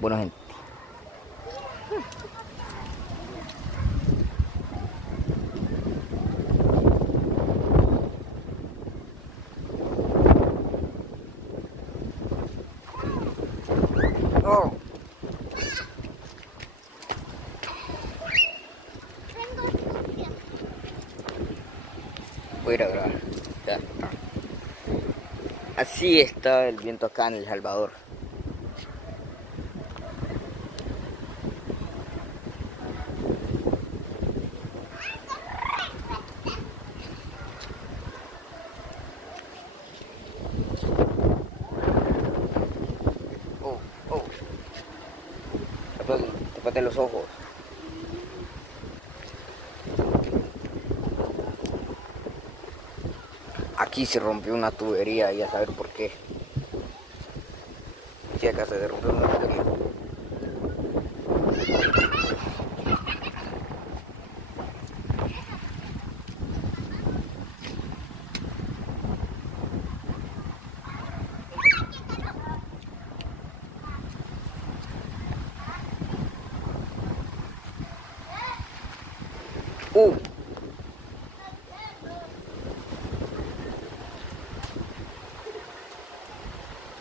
Bueno, gente. Oh. Voy a ir a grabar. Ya está. Así está el viento acá en El Salvador. Oh, oh. Tápate los ojos. Aquí se rompió una tubería y a saber por qué. Si acá se rompió una tubería.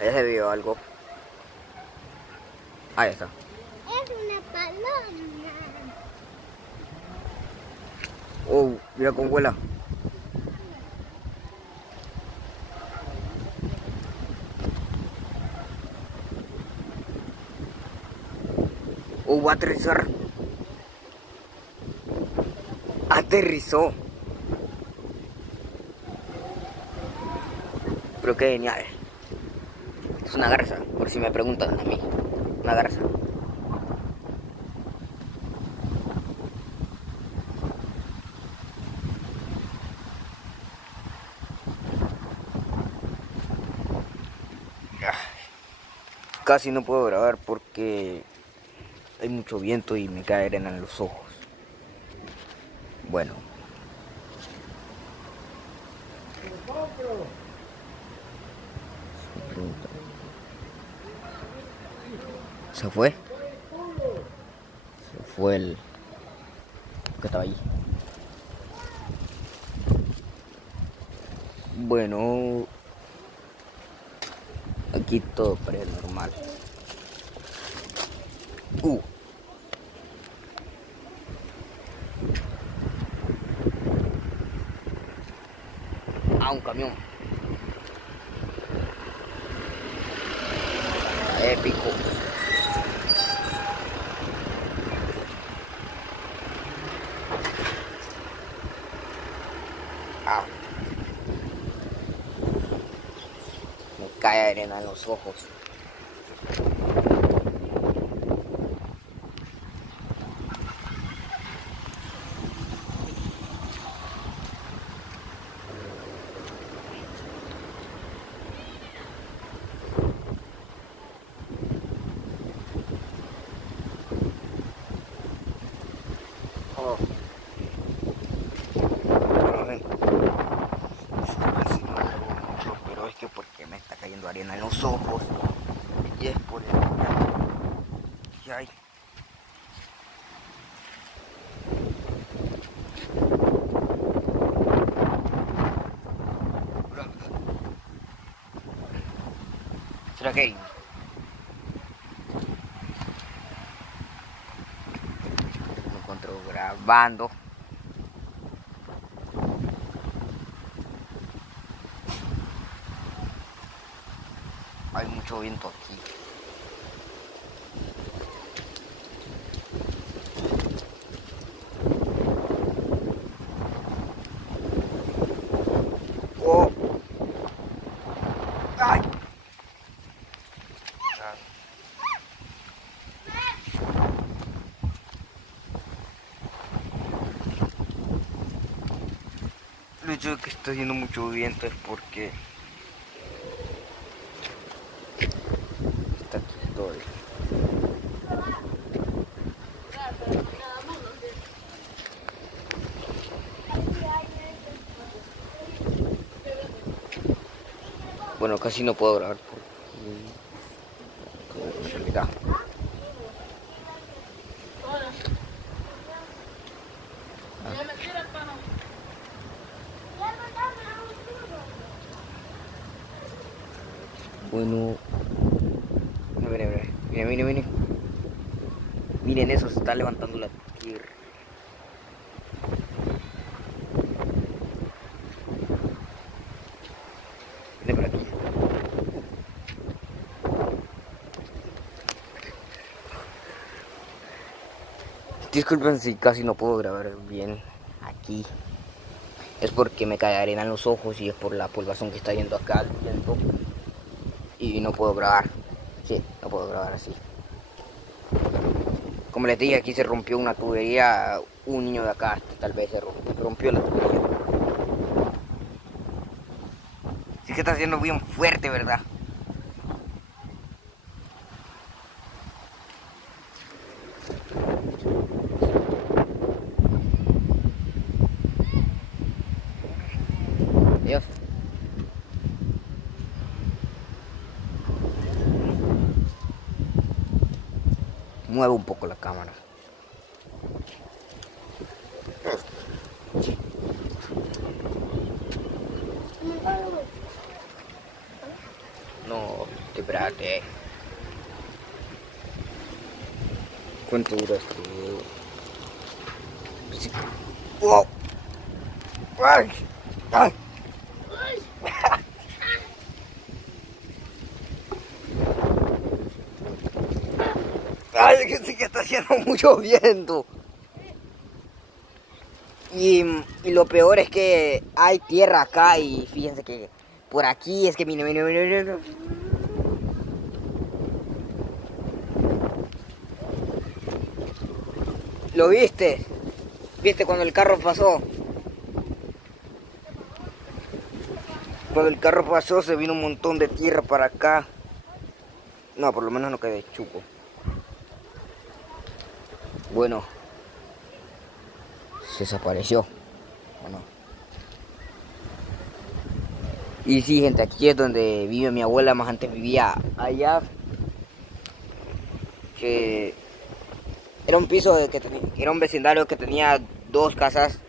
Allá se vio algo. Ahí está. Es una paloma. Oh, mira cómo vuela. Oh, va a aterrizar. Aterrizó. Pero qué genial. Es una garza, por si me preguntan a mí. Una garza. Casi no puedo grabar porque hay mucho viento y me cae arena en los ojos. Bueno. ¿Se fue? Se fue el que estaba allí. Bueno, aquí todo parece normal. Un camión. Épico. Me cae arena en los ojos. Oh. Pero es que porque me está cayendo arena en los ojos y es por el que hay. ¿Será que me encuentro grabando? Hay mucho viento aquí. Oh. Ay. El hecho de que está haciendo mucho viento es porque está aquí todo. Bueno, casi no puedo grabar porque en realidad uno. Miren, miren, miren, miren. Miren eso, se está levantando la tierra. Miren por aquí. Disculpen si casi no puedo grabar bien aquí. Es porque me cae arena en los ojos y es por la pulgazón que está yendo acá al viento. Y no puedo grabar. Sí, no puedo grabar así. Como les dije, aquí se rompió una tubería. Un niño de acá tal vez se rompió la tubería. Sí que está haciendo bien fuerte, ¿verdad? Dios. Muevo un poco la cámara. No, espérate. ¿Cuánto dura esto? Sí. ¡Wow! ¡Ay! ¡Ay! ¡Ay! Que sí que está haciendo mucho viento. Y lo peor es que hay tierra acá y fíjense que por aquí es que miren, miren, miren, miren. ¿Lo viste? ¿Viste cuando el carro pasó? Cuando el carro pasó se vino un montón de tierra para acá. No, por lo menos no quedé chupo. Bueno. Se desapareció. Bueno. Y sí, gente, aquí es donde vive mi abuela. Más antes vivía allá. Que era un piso que tenía, era un vecindario que tenía dos casas,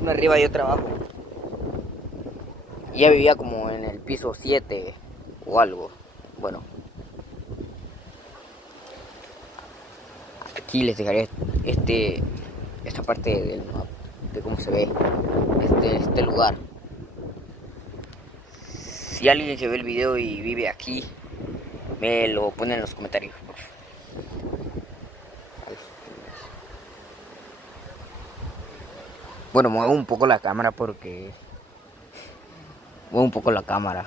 una arriba y otra abajo. Y ella vivía como en el piso 7 o algo. Bueno. Aquí les dejaré esta parte del mapa, de cómo se ve este lugar. Si alguien que ve el video y vive aquí, me lo pone en los comentarios. Bueno, muevo un poco la cámara muevo un poco la cámara,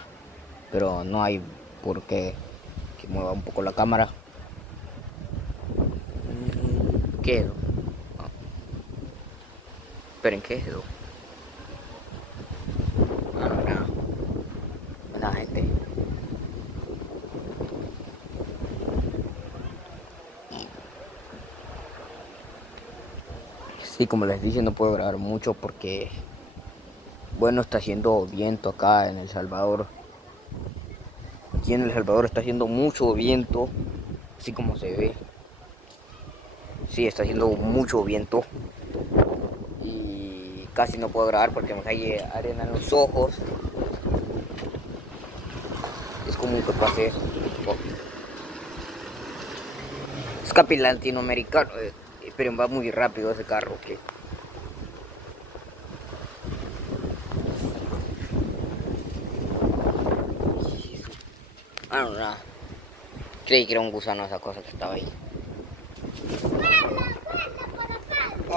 pero no hay por qué que mueva un poco la cámara. ¿Qué es? Oh. Esperen, ¿qué es eso? Ah, no, nada. Nada, gente. Sí, como les dije, no puedo grabar mucho porque, bueno, está haciendo viento acá en El Salvador. Aquí en El Salvador está haciendo mucho viento, así como se ve. Sí, está haciendo mucho viento. Y casi no puedo grabar porque me cae arena en los ojos. Es común que pase eso. Es Capi latinoamericano. Pero va muy rápido ese carro. ¿Qué? Ah, no, nada. Creí que era un gusano esa cosa que estaba ahí.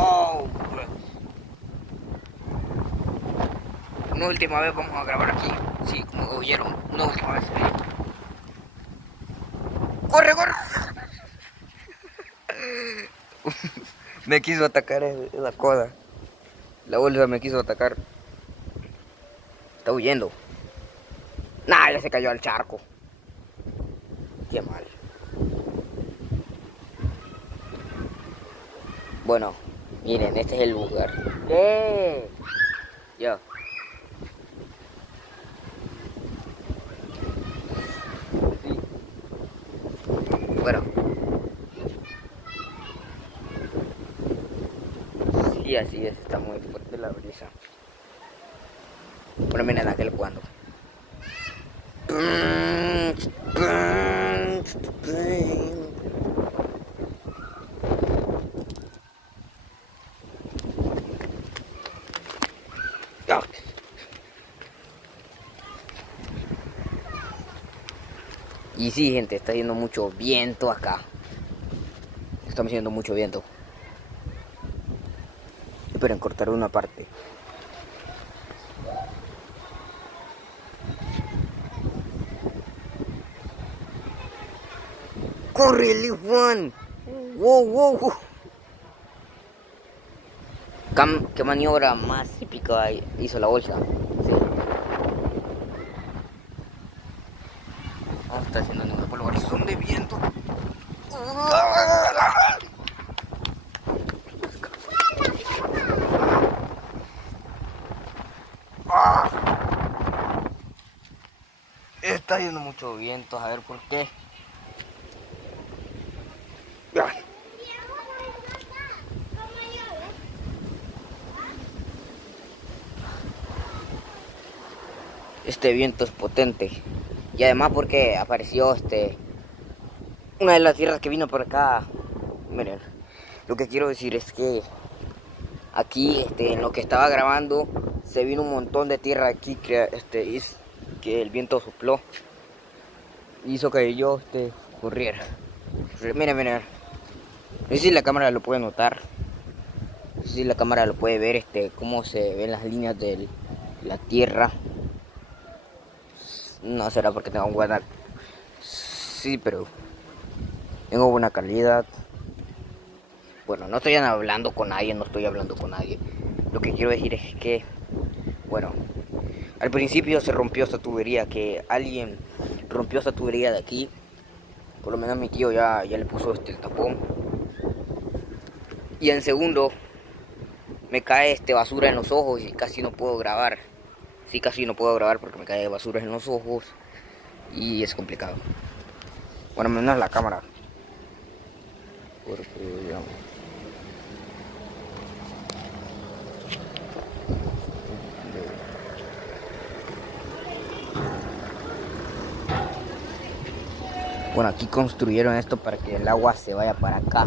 Oh, una última vez vamos a grabar aquí. Sí, como oyeron, una última vez. ¡Corre, corre! Me quiso atacar en la coda. La bolsa me quiso atacar. Está huyendo. Nah, ya se cayó al charco. Qué mal. Bueno, miren, este es el lugar. Ya. Sí. Bueno. Sí, así es, está muy fuerte la brisa. Bueno, miren aquel cuando. Y sí, gente, está haciendo mucho viento acá. Estamos haciendo mucho viento. Esperen, cortar una parte. ¡Corre, Juan! ¡Wow, wow, wow! ¿Qué maniobra más épica hizo la bolsa? Sí. No está haciendo ninguna polvorización de viento. Está haciendo mucho viento, a ver por qué. Este viento es potente. Y además porque apareció una de las tierras que vino por acá. Miren, lo que quiero decir es que aquí en lo que estaba grabando se vino un montón de tierra aquí que el viento sopló. Hizo que yo corriera. Miren, miren. No sé si la cámara lo puede notar. No sé si la cámara lo puede ver, cómo se ven las líneas de la tierra. No será porque tengo buena... Sí, pero tengo buena calidad. Bueno, no estoy hablando con nadie, Lo que quiero decir es que, bueno, al principio se rompió esta tubería, que alguien rompió esta tubería de aquí. Por lo menos mi tío ya le puso el tapón. Y en segundo, me cae basura en los ojos y casi no puedo grabar. Sí, casi no puedo grabar porque me cae basura en los ojos y es complicado. Bueno, menos la cámara. Porque, digamos, bueno, aquí construyeron esto para que el agua se vaya para acá.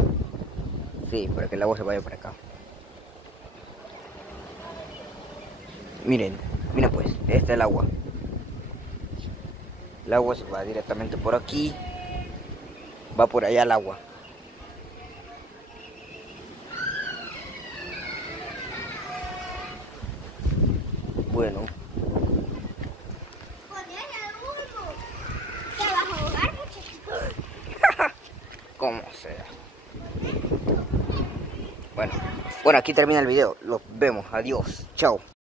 Sí, para que el agua se vaya para acá. Miren pues, este es el agua. El agua se va directamente por aquí. Va por allá el agua. Bueno. Como sea. Bueno, aquí termina el video. Los vemos. Adiós. Chao.